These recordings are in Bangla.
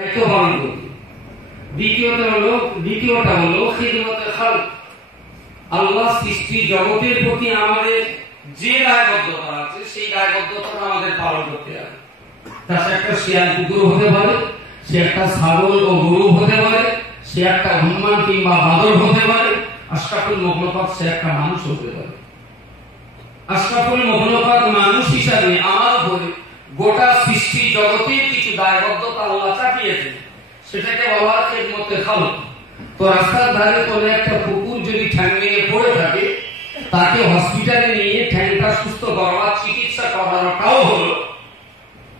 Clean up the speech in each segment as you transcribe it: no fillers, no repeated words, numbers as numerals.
দায়িত্ব পালন করি। দ্বিতীয়টা হলো খিদমতে খালক, আল্লাহ সৃষ্টি জগতের প্রতি আমাদের যে দায়বদ্ধতা আছে সেই দায়বদ্ধতা আমাদের পালন করতে হবে। তা সে একটা শিয়াল কুকুর হতে পারে, সে একটা ছাগল ও গরু হতে পারে, সে একটা হনুমান কিংবা বাদর হতে পারে, আশরাফুল মখলুকাত সে একটা মানুষ হতে পারে। আশরাফুল মখলুকাত মানুষ হিসাবে আমার উপরে গোটা সৃষ্টি জগতের কিছু দায়বদ্ধতা আল্লাহ চাপিয়েছে, সেটাকে বলা হয় খিদমতে খালক। তো রাস্তার ধারে কোনো একটা কুকুর যদি ঠ্যাং নিয়ে পড়ে থাকে, তাকে হসপিটালে নিয়ে ঠ্যাংটা সুস্থ করা, চিকিৎসা করানোটাও হলো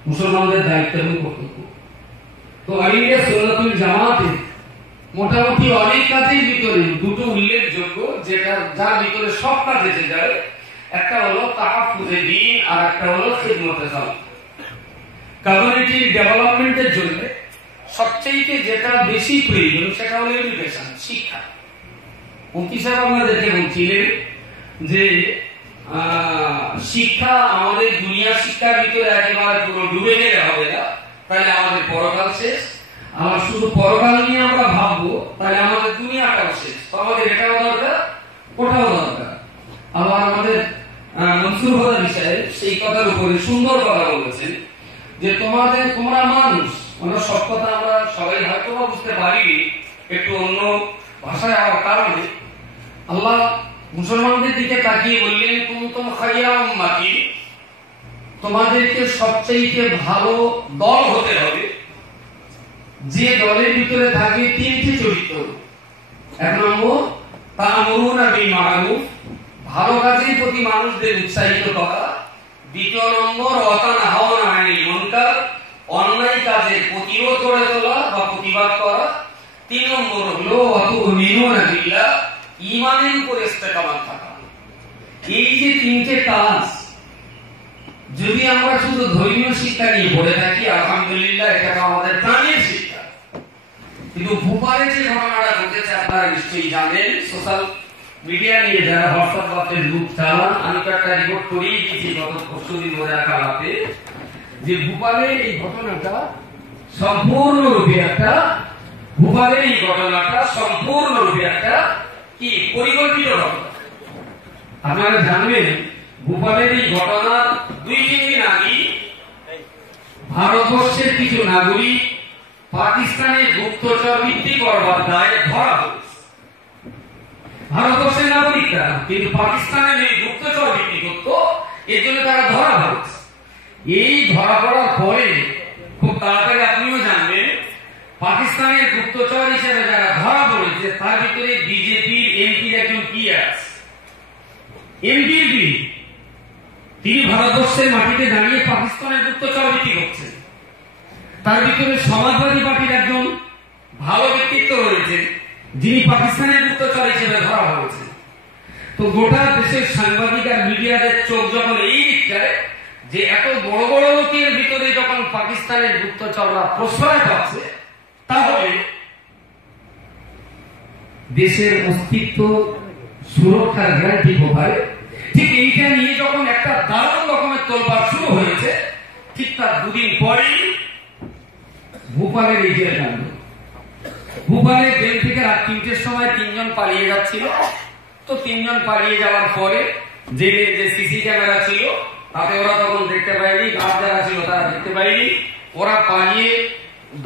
মুসলমানদের দায়িত্ব এবং কর্তব্য। তো আলিয়া সুন্নাতুল জামাতে মোটামুটি অনেক কাজের ভিতরে দুটো উল্লেখযোগ্য, যেটা যার ভিতরে সব কাজ এসে যায়। একটা হলো তাহাফুজে দ্বীন আর একটা হলো খিদমতে খালক। কমিউনিটির ডেভেলপমেন্টের জন্য সবচেয়ে যেটা বেশি প্রয়োজন সেটা হলো এডুকেশন, শিক্ষা। মুফতি সাহেব আপনাদেরকে বলছিলেন যে শিক্ষা আমাদের দুনিয়া শিক্ষার ভিতরে একেবারে পুরো ডুবে গেলে হবে না, তাহলে আমাদের পরকাল শেষ। আর শুধু পরকাল নিয়ে আমরা ভাববো তাহলে আমাদের দুনিয়াটাও শেষ। তো আমাদের এটাও দরকার, ওটাও দরকার। আবার আমাদের মনসুর হদা বিষয়ে সেই কথার উপরে সুন্দর কথা বলেছেন যে তোমরা মানুষ, আমরা সব কথা আমরা সবাই হয়তো বুঝতে পারি একটু অন্য ভাষায় হওয়ার কারণে আল্লাহ মুসলমানদের দিকে তাকিয়ে বললেন কুনতুম খায়রা উম্মাতি, তোমাদেরকে সবচেয়ে ভালো দল হতে হবে যে দলের ভিতরে থাকে তিনটি চরিত্র। এক নম্বর তা'মুরুনা বিল মা'রুফ, ভালো কাজের প্রতি মানুষদের উৎসাহিত করা। দ্বিতীয় নম্বর ওয়া তানহাউনা আনিল মুনকার, অন্যায় কাজের প্রতিরোধ করে তোলা বা প্রতিবাদ করা। তিন নম্বর হলো ওয়া তু'মিনুনা বিল্লাহ, ঈমানের উপর ইস্তেকামাত থাকা। এই যে তিনটে কাজ যদি আমরা শুধু ধর্মীয় শিক্ষা নিয়ে পড়ে থাকি, আলহামদুলিল্লাহ এটা আমাদের প্রাণের শিক্ষা। কিন্তু ভোপালে যে ঘটনাটা ঘটেছে আপনারা নিশ্চয়ই জানেন, সোশ্যাল মিডিয়া নিয়ে যারা হোয়াটসঅ্যাপ বা ফেসবুক চালান, আমি তো একটা রিপোর্ট করেই দিয়েছি গত পরশুদিন মজার কালাতে, যে ভোপালের এই ঘটনাটা সম্পূর্ণরূপে একটা কি পরিকল্পিত ঘটনা। আপনারা জানবেন ভোপালের এই ঘটনার 2-3 দিন আগে ভারতবর্ষের কিছু নাগরিক পাকিস্তানের গুপ্তচর বৃত্তি করবার দায়ে ধরা হয়েছে। ভারতবর্ষের নাগরিকরা কিন্তু পাকিস্তানের এই গুপ্তচর বৃত্তি করত, এর জন্য তারা ধরা হয়েছে। এই ধরা পড়ার পরে খুব তাড়াতাড়ি আপনিও জানবেন পাকিস্তানের গুপ্তচর হিসেবে যারা ধরা পড়েছে তার ভিতরে বিজেপির এমপির একজন কি আছে, এমপির তিনি ভারতবর্ষের মাটিতে দাঁড়িয়ে পাকিস্তানের গুপ্তচর বৃত্তি করছেন। তার ভিতরে সমাজবাদী পার্টির একজন ভালো ব্যক্তিত্ব রয়েছে যিনি পাকিস্তানের গুপ্তচর হিসেবে ধরা হয়েছে। তো গোটা দেশের সাংবাদিক আর মিডিয়াদের চোখ যখন এই দিকটায় যে এত বড় বড় লোকের ভিতরে যখন পাকিস্তানের গুপ্তচররা প্রশ্রয় পাচ্ছে, তাহলে দেশের অস্তিত্ব সুরক্ষার গ্যারান্টি কোথায়? ঠিক এইটা নিয়ে যখন একটা দারুণ রকমের তোলপাড় শুরু হয়েছে, ঠিক তার 2 দিন পরেই ভোপালের এই জেল কাণ্ড। ভোপালের জেল থেকে রাত 3টের সময় 3 জন পালিয়ে যাচ্ছিল। তো 3 জন পালিয়ে যাওয়ার পরে জেলে যে সিসি ক্যামেরা ছিল তাতে ওরা তখন দেখতে পায়নি, গার্ড যারা ছিল তারা দেখতে পায়নি। ওরা পালিয়ে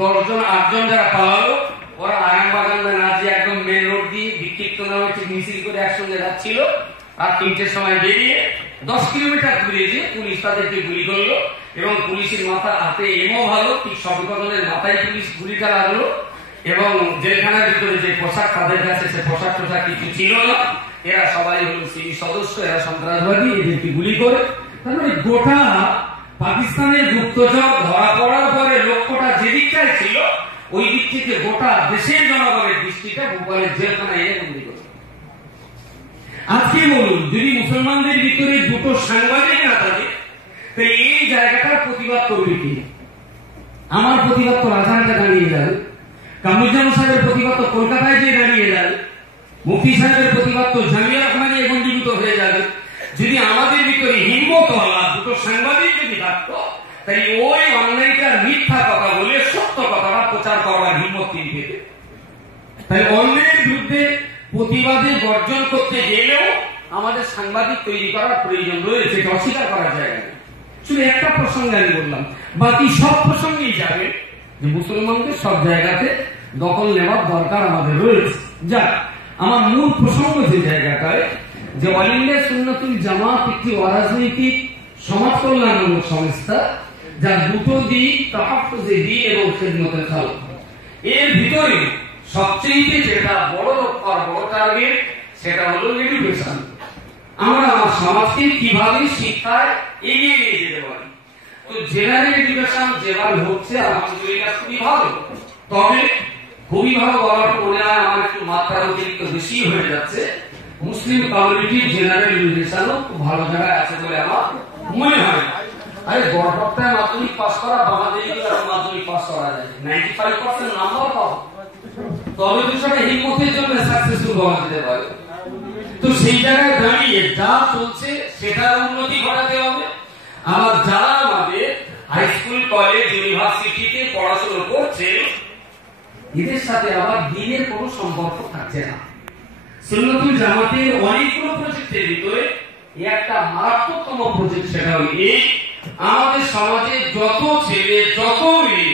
10 জন 8 জন যারা পালালো, ওরা আরামবাগান না যে একদম মেন রোড দিয়ে বিক্ষিপ্ত নামে ঠিক মিছিল করে একসঙ্গে যাচ্ছিল। আর 3টের সময় বেরিয়ে 10 কিলোমিটার দূরে গিয়ে পুলিশ তাদেরকে গুলি করলো এবং পুলিশের মাথার হাতে এমও ভালো, ঠিক সবকজনের মাথায় পুলিশ গুলিটা লাগলো। এবং জেলখানার ভিতরে যে পোশাক তাদের কাছে সে পোশাক কিছু ছিল না। এরা সবাই হল সিবি সদস্য, এরা সন্ত্রাসবাদী, এদেরকে গুলি করে। তার মানে গোটা পাকিস্তানের গুপ্তচর ধরা পড়ার পরে লক্ষ্যটা যেদিকটায় ছিল ওই দিক থেকে গোটা দেশের জনগণের দৃষ্টিটা ভোপালের জেলখানায় এনে বন্দি করে। আজকে বলুন, যদি মুসলমানদের ভিতরে দুটো সাংবাদিক না থাকে তাহলে এই জায়গাটার প্রতিবাদ করবে কি? আমার প্রতিবাদ তো রাজধানীতে দাঁড়িয়ে যাবে, কামরুজ্জামান সাহেবের প্রতিবাদ তো কলকাতায় গিয়ে দাঁড়িয়ে যাবে, মুফতি সাহেবের প্রতিবাদ তো জামিয়া রহমানিয়ায় গণ্ডীভূত হয়ে যাবে। যদি আমাদের ভিতরে হিম্মত দুটো সাংবাদিক যদি থাকতো তাহলে ওই অনলাইনটার মিথ্যা কথা বলে সত্য কথাটা প্রচার করার হিম্মত তিনি পেতেন। তাই অন্যের বিরুদ্ধে প্রতিবাদে গর্জন করতে গেলেও আমাদের সাংবাদিক তৈরি করার প্রয়োজন রয়েছে, এটা অস্বীকার করার জায়গা নেই। শুধু একটা প্রসঙ্গে আমি বললাম, বাকি সব প্রসঙ্গেই যাবে যে মুসলমানদের সব জায়গাতে দখল নেওয়ার দরকার আমাদের রয়েছে। যাক, আমার মূল প্রসঙ্গ যে জায়গাটায়, যে অল ইন্ডিয়া সুন্নাতুল জামাত একটি অরাজনৈতিক সমাজ কল্যাণমূলক সংস্থা, যার দুটো দিক, তাহাফ্ফুজে দ্বীন এবং খিদমতে খালক। এর ভিতরে সবচেয়ে যেটা বড় লক্ষ্য, বড় টার্গেট, সেটা হলো এডুকেশন। আমরা আমার সমাজকে কিভাবে শিক্ষায় এগিয়ে নিয়ে যেতে পারি। তো জেনারেল এডুকেশন যেভাবে হচ্ছে আলহামদুলিল্লাহ খুবই ভালো, তবে খুবই ভালো বলার মনে হয় আমার একটু মাত্রা অতিরিক্ত বেশি হয়ে যাচ্ছে। মুসলিম কমিউনিটির জেনারেল এডুকেশনও খুব ভালো জায়গায় আছে বলে আমার মনে হয়। আরে গড়পড়তায় মাধ্যমিক পাস করা বাংলাদেশে মাধ্যমিক পাস করা যায় 95% নাম্বার পাবো, তবে বিষয়টা হিম্মতের জন্য সাকসেসফুল হওয়া যেতে পারে। তো সেই জায়গায় দাঁড়িয়ে যা চলছে সেটার উন্নতি ঘটাতে হবে। আবার যারা আমাদের হাই স্কুল, কলেজ, ইউনিভার্সিটিতে পড়াশোনা করছে, এদের সাথে আবার দিনের কোনো সম্পর্ক থাকছে না। সুন্নাতুল জামাতের অনেকগুলো প্রজেক্টের ভিতরে একটা মারাত্মকতম প্রজেক্ট, সেটা হল এই, আমাদের সমাজে যত ছেলে যত মেয়ে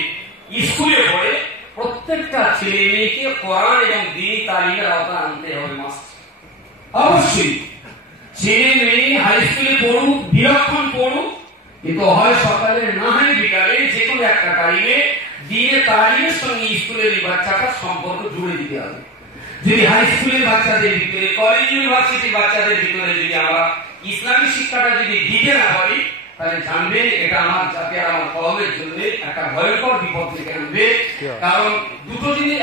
স্কুলে পড়ে, প্রত্যেকটা ছেলে মেয়েকে কোরআন এবং দ্বীনি তালিমের আওতায় আনতে হবে। মাস্ট অবশ্যই ছেলে মেয়ে হাই স্কুলে পড়ুক, বিলক্ষণ পড়ুক, কিন্তু হয় সকালে না হয় বিকালে যে কোনো একটা টাইমে দ্বীনের তালিমের সঙ্গে স্কুলের বাচ্চাটার সম্পর্ক জুড়ে দিতে হবে। যদি হাই স্কুলের বাচ্চাদের ভিতরে, কলেজ ইউনিভার্সিটির বাচ্চাদের ভিতরে যদি আমরা ইসলামী শিক্ষাটা যদি দিতে না পারি, তাহলে জানবেন এটা আমার জাতি আর আমার কওমের জন্য একটা ভয়ঙ্কর বিপদ ডেকে আনবে। কারণ দুটো জিনিস,